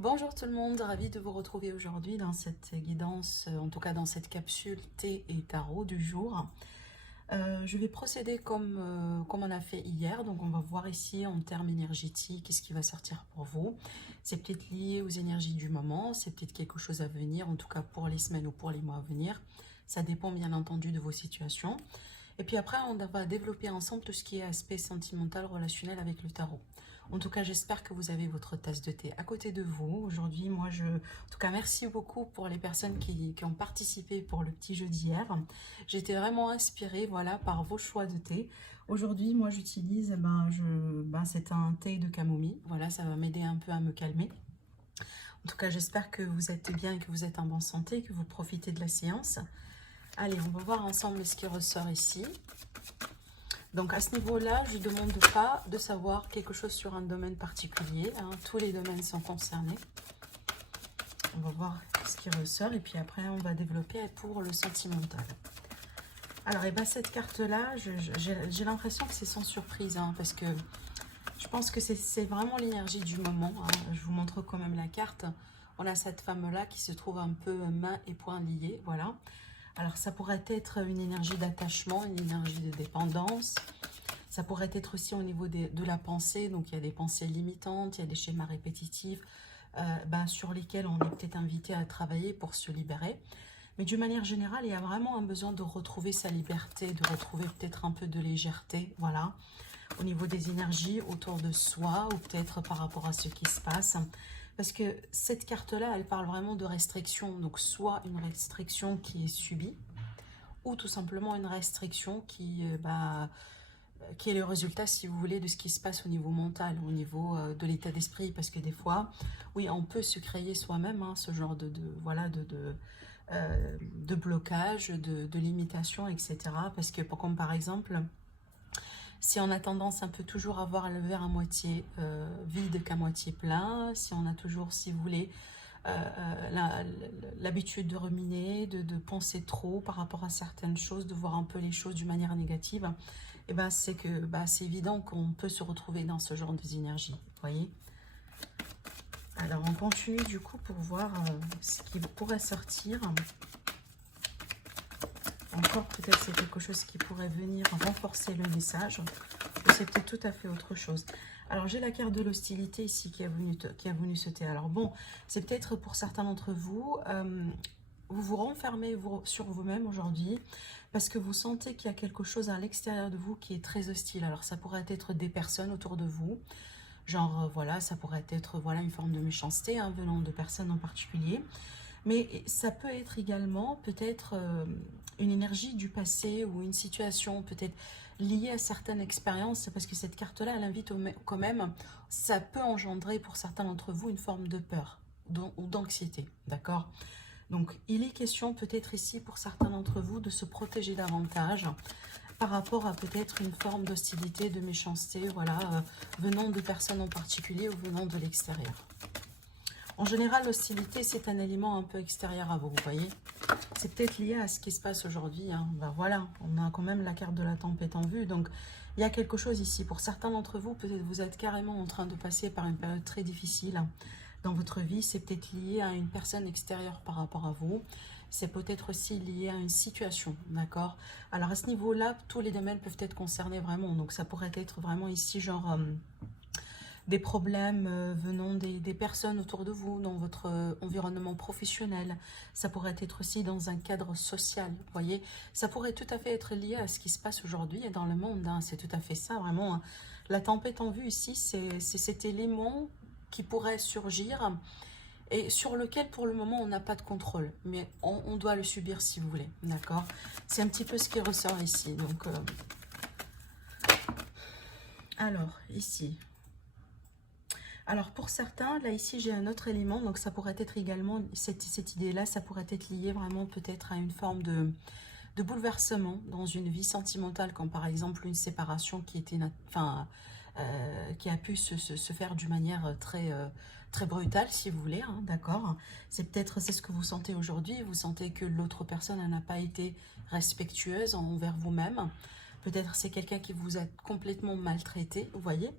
Bonjour tout le monde, ravi de vous retrouver aujourd'hui dans cette guidance, en tout cas dans cette capsule thé et tarot du jour. Je vais procéder comme on a fait hier, donc on va voir ici en termes énergétiques qu'est-ce qui va sortir pour vous. C'est peut-être lié aux énergies du moment, c'est peut-être quelque chose à venir, en tout cas pour les semaines ou pour les mois à venir. Ça dépend bien entendu de vos situations. Et puis après, on va développer ensemble tout ce qui est aspect sentimental, relationnel avec le tarot. En tout cas, j'espère que vous avez votre tasse de thé à côté de vous. Aujourd'hui, en tout cas, merci beaucoup pour les personnes qui ont participé pour le petit jeu d'hier. J'étais vraiment inspirée, voilà, par vos choix de thé. Aujourd'hui, moi, j'utilise, c'est un thé de camomille. Voilà, ça va m'aider un peu à me calmer. En tout cas, j'espère que vous êtes bien et que vous êtes en bonne santé, que vous profitez de la séance. Allez, on va voir ensemble ce qui ressort ici. Donc à ce niveau-là, je ne demande pas de savoir quelque chose sur un domaine particulier. Hein. Tous les domaines sont concernés. On va voir ce qui ressort et puis après on va développer pour le sentimental. Alors et ben cette carte-là, j'ai l'impression que c'est sans surprise hein, parce que je pense que c'est vraiment l'énergie du moment. Hein. Je vous montre quand même la carte. On a cette femme-là qui se trouve un peu mains et poings liés, voilà. Alors ça pourrait être une énergie d'attachement, une énergie de dépendance. Ça pourrait être aussi au niveau de la pensée. Donc il y a des pensées limitantes, il y a des schémas répétitifs sur lesquels on est peut-être invité à travailler pour se libérer. Mais d'une manière générale, il y a vraiment un besoin de retrouver sa liberté, de retrouver peut-être un peu de légèreté, voilà. Au niveau des énergies autour de soi ou peut-être par rapport à ce qui se passe. Parce que cette carte-là, elle parle vraiment de restriction. Donc, soit une restriction qui est subie, ou tout simplement une restriction qui est le résultat, si vous voulez, de ce qui se passe au niveau mental, au niveau de l'état d'esprit. Parce que des fois, oui, on peut se créer soi-même hein, ce genre de blocage, de limitation, etc. Parce que, comme par exemple... Si on a tendance un peu toujours à voir le verre à moitié vide qu'à moitié plein, si on a toujours, si vous voulez, l'habitude de ruminer, de penser trop par rapport à certaines choses, de voir un peu les choses d'une manière négative, et ben c'est que c'est évident qu'on peut se retrouver dans ce genre d'énergie, vous voyez. Alors on continue du coup pour voir ce qui pourrait sortir. Encore peut-être c'est quelque chose qui pourrait venir renforcer le message. Ou c'est peut-être tout à fait autre chose. Alors j'ai la carte de l'hostilité ici qui a voulu sauter. Alors bon, c'est peut-être pour certains d'entre vous, vous vous renfermez sur vous-même aujourd'hui parce que vous sentez qu'il y a quelque chose à l'extérieur de vous qui est très hostile. Alors ça pourrait être des personnes autour de vous. Genre voilà, ça pourrait être voilà, une forme de méchanceté hein, venant de personnes en particulier. Mais ça peut être également peut-être une énergie du passé ou une situation peut-être liée à certaines expériences, parce que cette carte-là, elle invite quand même, ça peut engendrer pour certains d'entre vous une forme de peur ou d'anxiété, d'accord? Donc, il est question peut-être ici pour certains d'entre vous de se protéger davantage par rapport à peut-être une forme d'hostilité, de méchanceté, voilà, venant de personnes en particulier ou venant de l'extérieur. En général, l'hostilité, c'est un élément un peu extérieur à vous, vous voyez. C'est peut-être lié à ce qui se passe aujourd'hui. Hein. Ben voilà, on a quand même la carte de la tempête en vue. Donc, il y a quelque chose ici. Pour certains d'entre vous, peut-être vous êtes carrément en train de passer par une période très difficile dans votre vie. C'est peut-être lié à une personne extérieure par rapport à vous. C'est peut-être aussi lié à une situation, d'accord? Alors, à ce niveau-là, tous les domaines peuvent être concernés vraiment. Donc, ça pourrait être vraiment ici, genre... des problèmes venant des personnes autour de vous, dans votre environnement professionnel. Ça pourrait être aussi dans un cadre social, vous voyez. Ça pourrait tout à fait être lié à ce qui se passe aujourd'hui et dans le monde. Hein. C'est tout à fait ça, vraiment. Hein. La tempête en vue ici, c'est cet élément qui pourrait surgir et sur lequel, pour le moment, on n'a pas de contrôle. Mais on doit le subir si vous voulez, d'accord? C'est un petit peu ce qui ressort ici. Donc, alors, ici... Alors pour certains, là ici j'ai un autre élément, donc ça pourrait être également, cette idée-là, ça pourrait être lié vraiment peut-être à une forme de bouleversement dans une vie sentimentale, comme par exemple une séparation qui était, qui a pu se faire d'une manière très brutale, si vous voulez, hein, d'accord. C'est ce que vous sentez aujourd'hui, vous sentez que l'autre personne n'a pas été respectueuse envers vous-même. Peut-être c'est quelqu'un qui vous a complètement maltraité, vous voyez.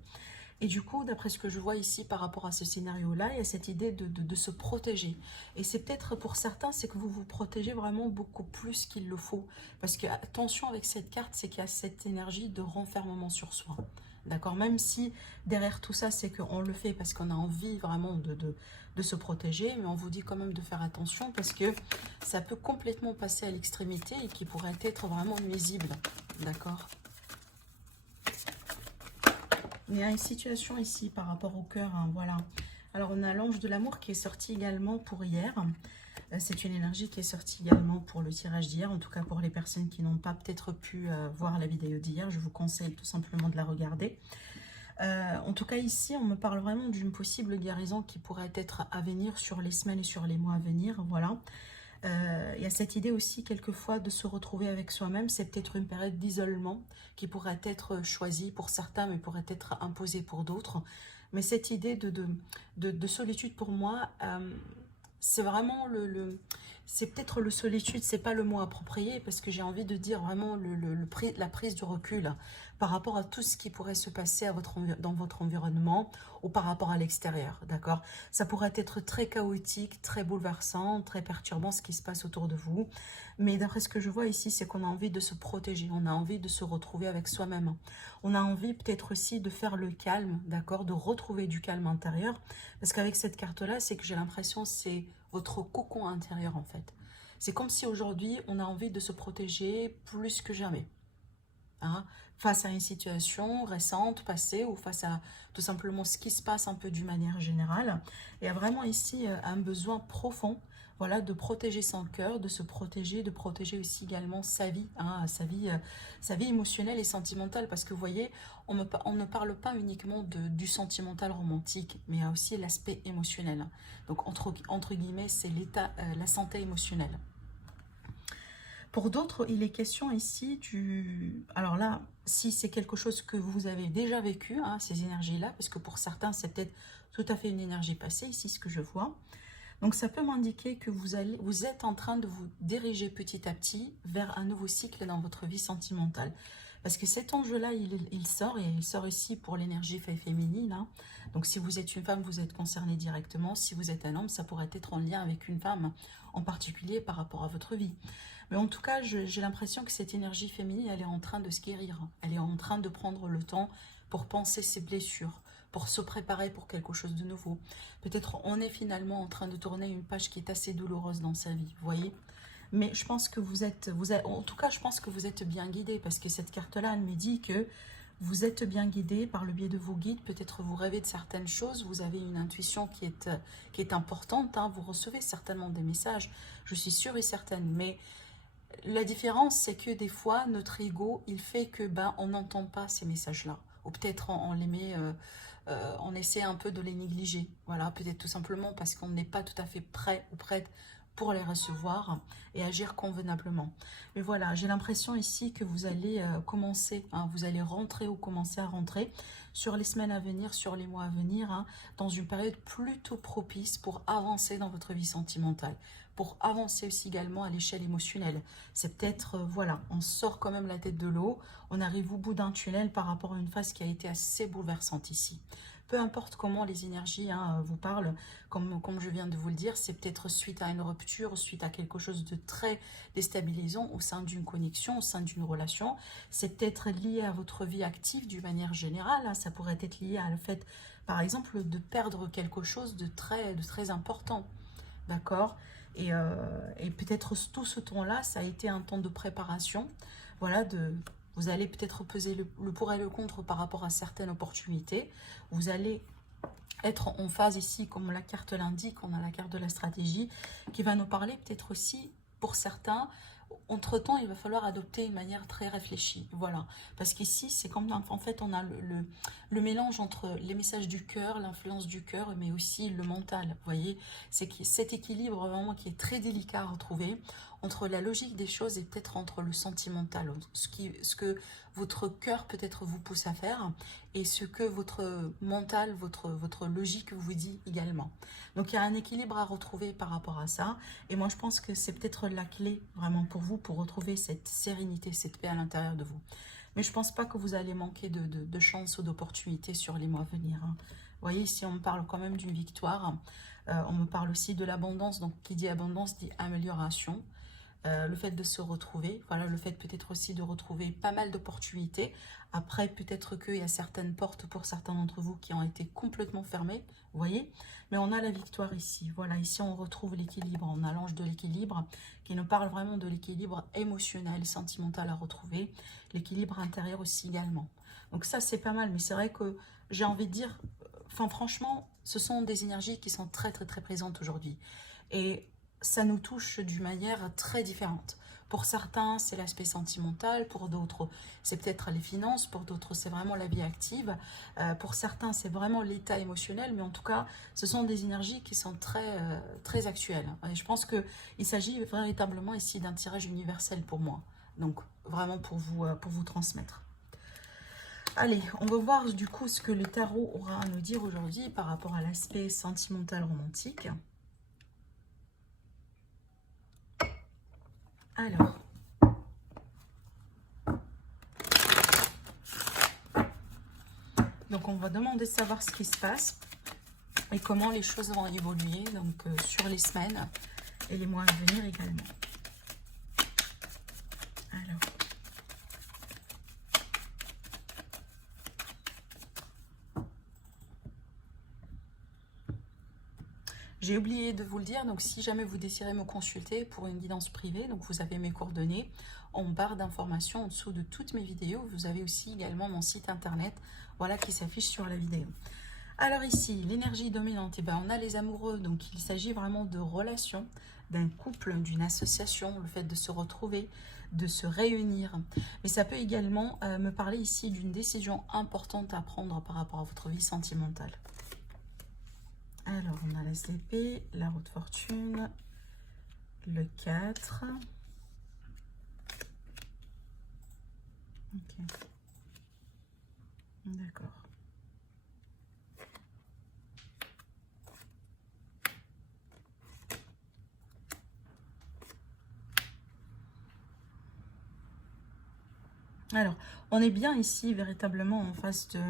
Et du coup, d'après ce que je vois ici par rapport à ce scénario-là, il y a cette idée de se protéger. Et c'est peut-être pour certains, c'est que vous vous protégez vraiment beaucoup plus qu'il le faut. Parce que attention avec cette carte, c'est qu'il y a cette énergie de renfermement sur soi. D'accord? Même si derrière tout ça, c'est qu'on le fait parce qu'on a envie vraiment de se protéger, mais on vous dit quand même de faire attention parce que ça peut complètement passer à l'extrémité et qui pourrait être vraiment nuisible. D'accord? Il y a une situation ici par rapport au cœur, hein, voilà. Alors, on a l'ange de l'amour qui est sorti également pour hier. C'est une énergie qui est sortie également pour le tirage d'hier. En tout cas, pour les personnes qui n'ont pas peut-être pu voir la vidéo d'hier, je vous conseille tout simplement de la regarder. En tout cas, ici, on me parle vraiment d'une possible guérison qui pourrait être à venir sur les semaines et sur les mois à venir. Voilà. Il y a cette idée aussi, quelquefois, de se retrouver avec soi-même. C'est peut-être une période d'isolement qui pourrait être choisie pour certains, mais pourrait être imposée pour d'autres. Mais cette idée de solitude, pour moi, c'est vraiment c'est peut-être le solitude, c'est pas le mot approprié, parce que j'ai envie de dire vraiment la prise du recul par rapport à tout ce qui pourrait se passer dans votre environnement ou par rapport à l'extérieur, d'accord? Ça pourrait être très chaotique, très bouleversant, très perturbant ce qui se passe autour de vous, mais d'après ce que je vois ici, c'est qu'on a envie de se protéger, on a envie de se retrouver avec soi-même. On a envie peut-être aussi de faire le calme, d'accord? De retrouver du calme intérieur, parce qu'avec cette carte-là, c'est que j'ai l'impression c'est votre cocon intérieur en fait. C'est comme si aujourd'hui, on a envie de se protéger plus que jamais. Hein, face à une situation récente, passée, ou face à tout simplement ce qui se passe un peu d'une manière générale. Il y a vraiment ici un besoin profond, voilà, de protéger son cœur, de se protéger, de protéger aussi également sa vie, hein, sa vie émotionnelle et sentimentale, parce que vous voyez, on ne parle pas uniquement du sentimental romantique, mais il y a aussi l'aspect émotionnel. Donc entre guillemets, c'est l'état, la santé émotionnelle. Pour d'autres, il est question ici du... Alors là, si c'est quelque chose que vous avez déjà vécu, hein, ces énergies-là, parce que pour certains, c'est peut-être tout à fait une énergie passée, ici, ce que je vois. Donc ça peut m'indiquer que vous êtes en train de vous diriger petit à petit vers un nouveau cycle dans votre vie sentimentale. Parce que cet enjeu-là, il sort, et il sort ici pour l'énergie féminine. Hein. Donc si vous êtes une femme, vous êtes concerné directement. Si vous êtes un homme, ça pourrait être en lien avec une femme, en particulier par rapport à votre vie. Mais en tout cas, j'ai l'impression que cette énergie féminine, elle est en train de se guérir. Elle est en train de prendre le temps pour penser ses blessures, pour se préparer pour quelque chose de nouveau. Peut-être on est finalement en train de tourner une page qui est assez douloureuse dans sa vie, vous voyez. Mais je pense que en tout cas, je pense que vous êtes bien guidé, parce que cette carte-là, elle me dit que vous êtes bien guidé par le biais de vos guides. Peut-être vous rêvez de certaines choses, vous avez une intuition qui est importante, hein. Vous recevez certainement des messages, je suis sûre et certaine, mais la différence, c'est que des fois, notre ego, il fait que on n'entend pas ces messages-là. Ou peut-être on les met, on essaie un peu de les négliger. Voilà, peut-être tout simplement parce qu'on n'est pas tout à fait prêt ou prête pour les recevoir et agir convenablement. Mais voilà, j'ai l'impression ici que vous allez commencer, hein, vous allez rentrer ou commencer à rentrer sur les semaines à venir, sur les mois à venir, hein, dans une période plutôt propice pour avancer dans votre vie sentimentale, pour avancer aussi également à l'échelle émotionnelle. C'est peut-être, voilà, on sort quand même la tête de l'eau, on arrive au bout d'un tunnel par rapport à une phase qui a été assez bouleversante ici. Peu importe comment les énergies, hein, vous parlent, comme je viens de vous le dire, c'est peut-être suite à une rupture, suite à quelque chose de très déstabilisant au sein d'une connexion, au sein d'une relation. C'est peut-être lié à votre vie active d'une manière générale, hein. Ça pourrait être lié à le fait, par exemple, de perdre quelque chose de très important. D'accord? Et peut-être tout ce temps-là, ça a été un temps de préparation. Voilà, vous allez peut-être peser le pour et le contre par rapport à certaines opportunités. Vous allez être en phase ici, comme la carte l'indique, on a la carte de la stratégie qui va nous parler peut-être aussi, pour certains, entre-temps, il va falloir adopter une manière très réfléchie. Voilà. Parce qu'ici, c'est comme, en fait, on a le mélange entre les messages du cœur, l'influence du cœur, mais aussi le mental. Vous voyez, c'est cet équilibre vraiment qui est très délicat à retrouver entre la logique des choses et peut-être entre le sentimental. Ce que votre cœur peut-être vous pousse à faire et ce que votre mental, votre logique vous dit également. Donc il y a un équilibre à retrouver par rapport à ça. Et moi je pense que c'est peut-être la clé vraiment pour vous pour retrouver cette sérénité, cette paix à l'intérieur de vous. Mais je ne pense pas que vous allez manquer de chance ou d'opportunités sur les mois à venir, hein. Vous voyez, ici, on me parle quand même d'une victoire. On me parle aussi de l'abondance. Donc, qui dit abondance dit amélioration. Le fait de se retrouver, voilà, le fait peut-être aussi de retrouver pas mal d'opportunités. Après, peut-être qu'il y a certaines portes pour certains d'entre vous qui ont été complètement fermées, vous voyez. Mais on a la victoire ici. Voilà, ici on retrouve l'équilibre. On a l'ange de l'équilibre qui nous parle vraiment de l'équilibre émotionnel, sentimental à retrouver. L'équilibre intérieur aussi également. Donc ça, c'est pas mal. Mais c'est vrai que j'ai envie de dire, enfin franchement, ce sont des énergies qui sont très très très présentes aujourd'hui. Et ça nous touche d'une manière très différente. Pour certains, c'est l'aspect sentimental, pour d'autres, c'est peut-être les finances, pour d'autres, c'est vraiment la vie active, pour certains, c'est vraiment l'état émotionnel, mais en tout cas, ce sont des énergies qui sont très actuelles. Et je pense qu'il s'agit véritablement ici d'un tirage universel pour moi, donc vraiment pour vous transmettre. Allez, on va voir du coup ce que le tarot aura à nous dire aujourd'hui par rapport à l'aspect sentimental romantique. Alors, donc on va demander de savoir ce qui se passe et comment les choses vont évoluer donc sur les semaines et les mois à venir également. Alors, j'ai oublié de vous le dire, donc si jamais vous désirez me consulter pour une guidance privée, donc vous avez mes coordonnées en barre d'informations en dessous de toutes mes vidéos. Vous avez aussi également mon site internet, voilà, qui s'affiche sur la vidéo. Alors ici, l'énergie dominante, eh ben, on a les amoureux, donc il s'agit vraiment de relations, d'un couple, d'une association, le fait de se retrouver, de se réunir. Mais ça peut également me parler ici d'une décision importante à prendre par rapport à votre vie sentimentale. Alors, on a les épées, la roue de fortune, le 4. Ok. D'accord. Alors, on est bien ici véritablement en face de...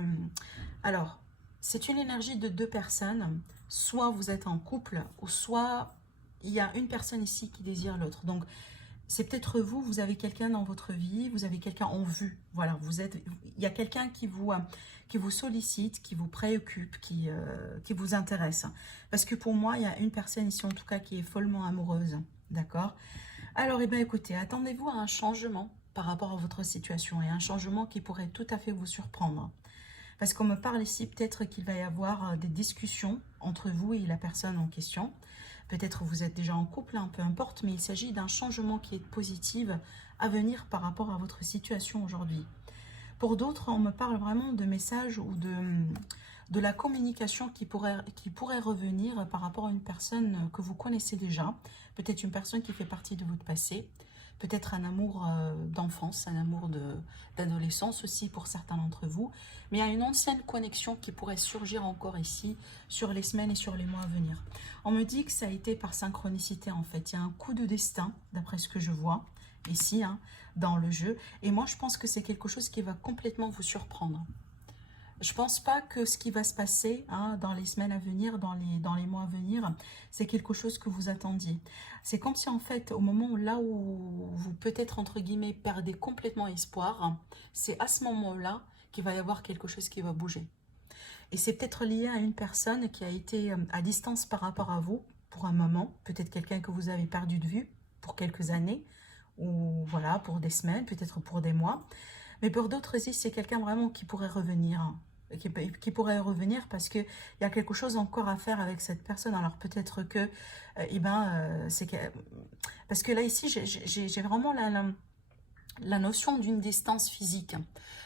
Alors, c'est une énergie de deux personnes. Soit vous êtes en couple, ou soit il y a une personne ici qui désire l'autre. Donc, c'est peut-être vous, vous avez quelqu'un dans votre vie, vous avez quelqu'un en vue. Voilà, il y a quelqu'un qui vous sollicite, qui vous préoccupe, qui vous intéresse. Parce que pour moi, il y a une personne ici en tout cas qui est follement amoureuse. D'accord? Alors, eh bien, écoutez, attendez-vous à un changement par rapport à votre situation et un changement qui pourrait tout à fait vous surprendre. Parce qu'on me parle ici, peut-être qu'il va y avoir des discussions entre vous et la personne en question. Peut-être vous êtes déjà en couple, hein, peu importe, mais il s'agit d'un changement qui est positif à venir par rapport à votre situation aujourd'hui. Pour d'autres, on me parle vraiment de messages ou de la communication qui pourrait revenir par rapport à une personne que vous connaissez déjà. Peut-être une personne qui fait partie de votre passé. Peut-être un amour d'enfance, un amour d'adolescence aussi pour certains d'entre vous. Mais il y a une ancienne connexion qui pourrait surgir encore ici sur les semaines et sur les mois à venir. On me dit que ça a été par synchronicité en fait. Il y a un coup de destin, d'après ce que je vois ici, hein, dans le jeu. Et moi, je pense que c'est quelque chose qui va complètement vous surprendre. Je ne pense pas que ce qui va se passer hein, dans les semaines à venir, dans les mois à venir, c'est quelque chose que vous attendiez. C'est comme si en fait, au moment où vous peut-être entre guillemets perdez complètement espoir, c'est à ce moment-là qu'il va y avoir quelque chose qui va bouger. Et c'est peut-être lié à une personne qui a été à distance par rapport à vous pour un moment, peut-être quelqu'un que vous avez perdu de vue pour quelques années, ou voilà, pour des semaines, peut-être pour des mois. Mais pour d'autres aussi, c'est quelqu'un vraiment qui pourrait revenir. Qui pourrait revenir parce qu'il y a quelque chose encore à faire avec cette personne. Alors peut-être que, c'est que... Parce que là, ici, j'ai vraiment la notion d'une distance physique.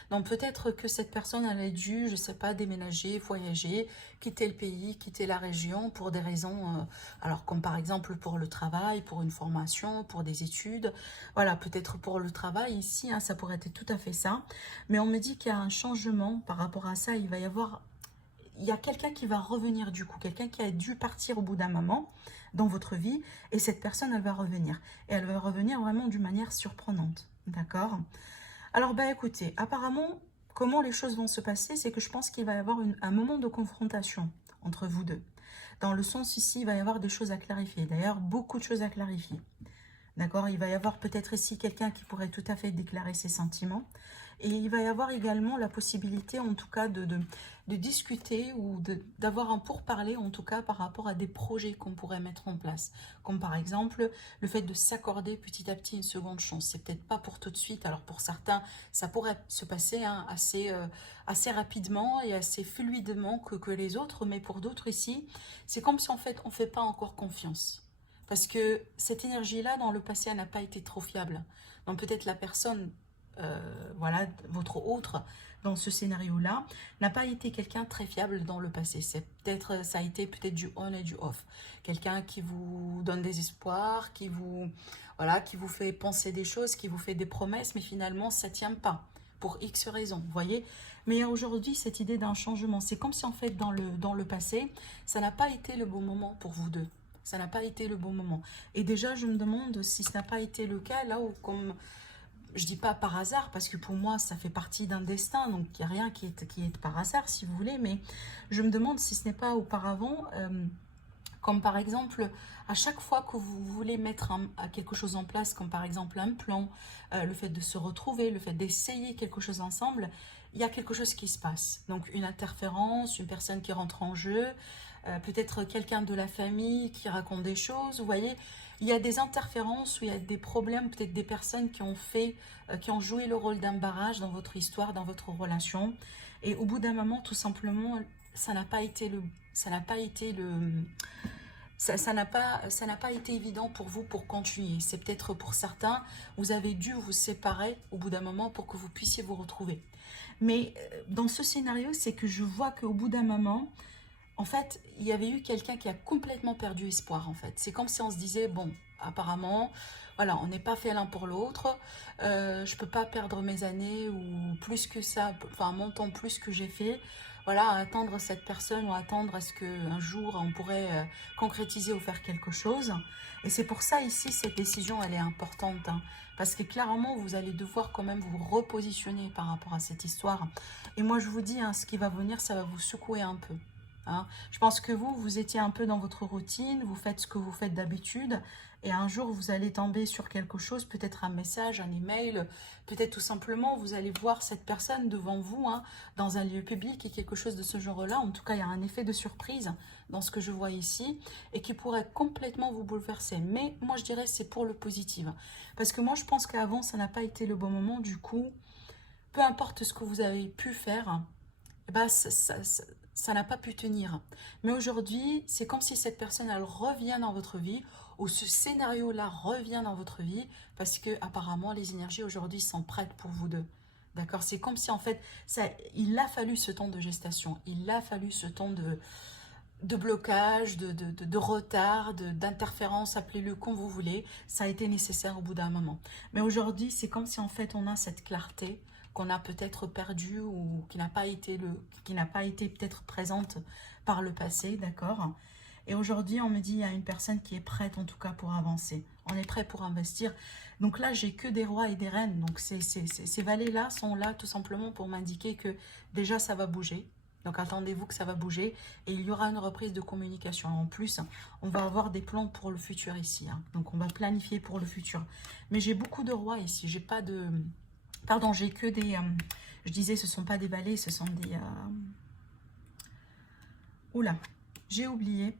Donc peut-être que cette personne, elle a dû, je ne sais pas, déménager, voyager, quitter le pays, quitter la région pour des raisons, alors comme par exemple pour le travail, pour une formation, pour des études. Voilà, peut-être pour le travail ici, hein, ça pourrait être tout à fait ça. Mais on me dit qu'il y a un changement par rapport à ça. Il va y avoir... Il y a quelqu'un qui va revenir du coup, quelqu'un qui a dû partir au bout d'un moment dans votre vie. Et cette personne, elle va revenir. Et elle va revenir vraiment d'une manière surprenante. D'accord ? Alors, bah écoutez, apparemment, comment les choses vont se passer, c'est que je pense qu'il va y avoir un moment de confrontation entre vous deux. Dans le sens ici, il va y avoir des choses à clarifier. D'ailleurs, beaucoup de choses à clarifier. D'accord? Il va y avoir peut-être ici quelqu'un qui pourrait tout à fait déclarer ses sentiments. Et il va y avoir également la possibilité, en tout cas, de discuter ou d'avoir un pourparler, en tout cas, par rapport à des projets qu'on pourrait mettre en place. Comme par exemple, le fait de s'accorder petit à petit une seconde chance. C'est peut-être pas pour tout de suite. Alors pour certains, ça pourrait se passer hein, assez rapidement et assez fluidement que les autres. Mais pour d'autres ici, c'est comme si en fait, on ne fait pas encore confiance. Parce que cette énergie-là, dans le passé, elle n'a pas été trop fiable. Donc peut-être la personne, voilà, votre autre, dans ce scénario-là, n'a pas été quelqu'un très fiable dans le passé. C'est peut-être, ça a été peut-être du on et du off. Quelqu'un qui vous donne des espoirs, qui vous, voilà, qui vous fait penser des choses, qui vous fait des promesses, mais finalement, ça ne tient pas. Pour X raisons, vous voyez. Mais il y a aujourd'hui cette idée d'un changement. C'est comme si en fait, dans le passé, ça n'a pas été le bon moment pour vous deux. Ça n'a pas été le bon moment. Et déjà, je me demande si ça n'a pas été le cas, là où, comme je dis pas par hasard, parce que pour moi, ça fait partie d'un destin, donc il n'y a rien qui est par hasard, si vous voulez, mais je me demande si ce n'est pas auparavant, comme par exemple, à chaque fois que vous voulez mettre quelque chose en place, comme par exemple un plan, le fait de se retrouver, le fait d'essayer quelque chose ensemble, il y a quelque chose qui se passe. Donc une interférence, une personne qui rentre en jeu, peut-être quelqu'un de la famille qui raconte des choses, vous voyez, il y a des interférences, où il y a des problèmes, peut-être des personnes qui ont fait, qui ont joué le rôle d'un barrage dans votre histoire, dans votre relation. Et au bout d'un moment, tout simplement, ça n'a pas été le, ça n'a pas été le, ça n'a pas été évident pour vous pour continuer. C'est peut-être pour certains, vous avez dû vous séparer au bout d'un moment pour que vous puissiez vous retrouver. Mais dans ce scénario, c'est que je vois qu'au bout d'un moment, en fait, il y avait eu quelqu'un qui a complètement perdu espoir, en fait. C'est comme si on se disait, bon, apparemment, voilà, on n'est pas fait l'un pour l'autre. Je peux pas perdre mes années ou plus que ça, enfin, mon temps plus que j'ai fait. Voilà, à attendre cette personne ou attendre à ce qu'un jour on pourrait concrétiser ou faire quelque chose. Et c'est pour ça ici, cette décision, elle est importante. Hein, parce que clairement, vous allez devoir quand même vous repositionner par rapport à cette histoire. Et moi, je vous dis, hein, ce qui va venir, ça va vous secouer un peu. Hein. Je pense que vous étiez un peu dans votre routine, vous faites ce que vous faites d'habitude, et un jour, vous allez tomber sur quelque chose, peut-être un message, un email, peut-être tout simplement, vous allez voir cette personne devant vous, hein, dans un lieu public, et quelque chose de ce genre-là. En tout cas, il y a un effet de surprise dans ce que je vois ici, et qui pourrait complètement vous bouleverser. Mais moi, je dirais c'est pour le positif. Parce que moi, je pense qu'avant, ça n'a pas été le bon moment, du coup, peu importe ce que vous avez pu faire, eh ben, ça n'a pas pu tenir. Mais aujourd'hui, c'est comme si cette personne, elle revient dans votre vie, ou ce scénario-là revient dans votre vie, parce que apparemment les énergies aujourd'hui sont prêtes pour vous deux. D'accord? C'est comme si en fait, il a fallu ce temps de gestation, il a fallu ce temps de blocage, de retard, d'interférence, appelez-le comme vous voulez. Ça a été nécessaire au bout d'un moment. Mais aujourd'hui, c'est comme si en fait on a cette clarté qu'on a peut-être perdue ou qui n'a pas été peut-être présente par le passé, d'accord? Et aujourd'hui, on me dit il y a une personne qui est prête en tout cas pour avancer. On est prêt pour investir. Donc là, j'ai que des rois et des reines. Donc ces valets-là sont là tout simplement pour m'indiquer que déjà ça va bouger. Donc attendez-vous que ça va bouger et il y aura une reprise de communication. En plus, on va avoir des plans pour le futur ici. Hein. Donc on va planifier pour le futur. Mais j'ai beaucoup de rois ici. J'ai pas de... Pardon, j'ai que des... je disais, ce ne sont pas des valets, ce sont des... Oula, j'ai oublié.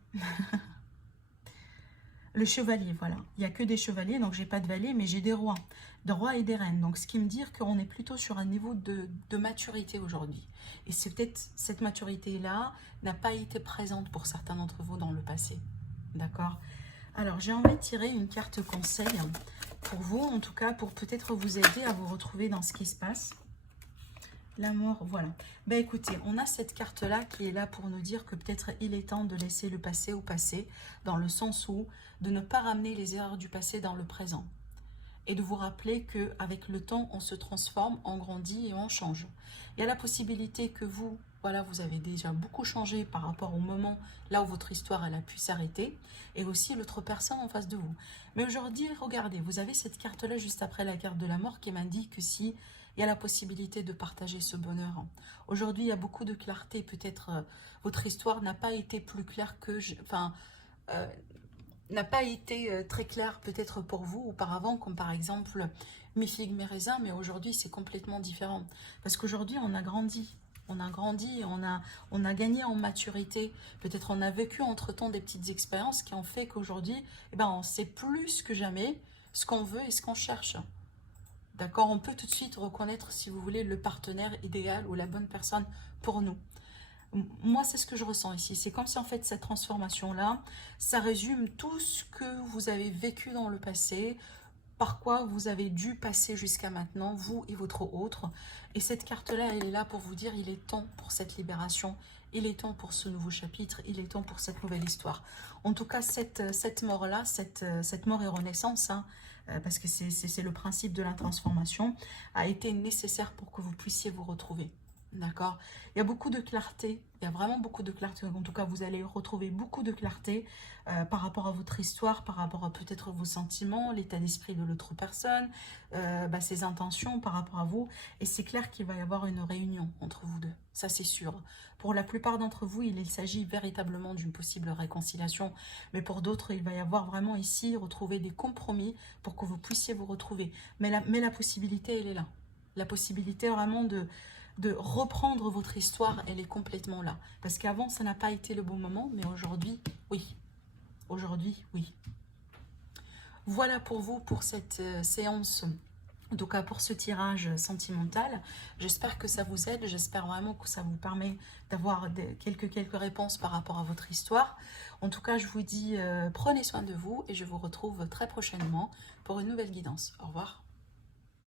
Le chevalier, voilà. Il n'y a que des chevaliers, donc j'ai pas de valets, mais j'ai des rois. Des rois et des reines. Donc ce qui me dit qu'on est plutôt sur un niveau de maturité aujourd'hui. Et c'est peut-être cette maturité-là n'a pas été présente pour certains d'entre vous dans le passé. D'accord? Alors j'ai envie de tirer une carte conseil pour vous, en tout cas pour peut-être vous aider à vous retrouver dans ce qui se passe. La mort, voilà. Ben écoutez, on a cette carte-là qui est là pour nous dire que peut-être il est temps de laisser le passé au passé, dans le sens où de ne pas ramener les erreurs du passé dans le présent. Et de vous rappeler qu'avec le temps, on se transforme, on grandit et on change. Il y a la possibilité que vous, voilà, vous avez déjà beaucoup changé par rapport au moment là où votre histoire elle a pu s'arrêter, et aussi l'autre personne en face de vous. Mais aujourd'hui, regardez, vous avez cette carte-là juste après la carte de la mort qui m'indique que si il y a la possibilité de partager ce bonheur. Aujourd'hui, il y a beaucoup de clarté. Peut-être votre histoire n'a pas été plus claire que... n'a pas été très claire peut-être pour vous auparavant, comme par exemple mes figues, mes raisins, mais aujourd'hui c'est complètement différent. Parce qu'aujourd'hui on a grandi. On a grandi, on a gagné en maturité. Peut-être on a vécu entre-temps des petites expériences qui ont fait qu'aujourd'hui, eh ben, on sait plus que jamais ce qu'on veut et ce qu'on cherche. D'accord? On peut tout de suite reconnaître, si vous voulez, le partenaire idéal ou la bonne personne pour nous. Moi, c'est ce que je ressens ici. C'est comme si, en fait, cette transformation-là, ça résume tout ce que vous avez vécu dans le passé, par quoi vous avez dû passer jusqu'à maintenant, vous et votre autre. Et cette carte-là, elle est là pour vous dire, il est temps pour cette libération, il est temps pour ce nouveau chapitre, il est temps pour cette nouvelle histoire. En tout cas, cette mort-là, cette mort et renaissance, hein, parce que c'est le principe de la transformation, a été nécessaire pour que vous puissiez vous retrouver. D'accord? Il y a beaucoup de clarté, il y a vraiment beaucoup de clarté. En tout cas, vous allez retrouver beaucoup de clarté par rapport à votre histoire, par rapport à peut-être vos sentiments, l'état d'esprit de l'autre personne, ses intentions par rapport à vous. Et c'est clair qu'il va y avoir une réunion entre vous deux, ça c'est sûr. Pour la plupart d'entre vous, il s'agit véritablement d'une possible réconciliation. Mais pour d'autres, il va y avoir vraiment ici retrouver des compromis pour que vous puissiez vous retrouver. Mais la possibilité, elle est là. La possibilité vraiment de reprendre votre histoire, elle est complètement là. Parce qu'avant, ça n'a pas été le bon moment, mais aujourd'hui, oui. Aujourd'hui, oui. Voilà pour vous, pour cette séance, en tout cas pour ce tirage sentimental. J'espère que ça vous aide, j'espère vraiment que ça vous permet d'avoir quelques réponses par rapport à votre histoire. En tout cas, je vous dis, prenez soin de vous et je vous retrouve très prochainement pour une nouvelle guidance. Au revoir.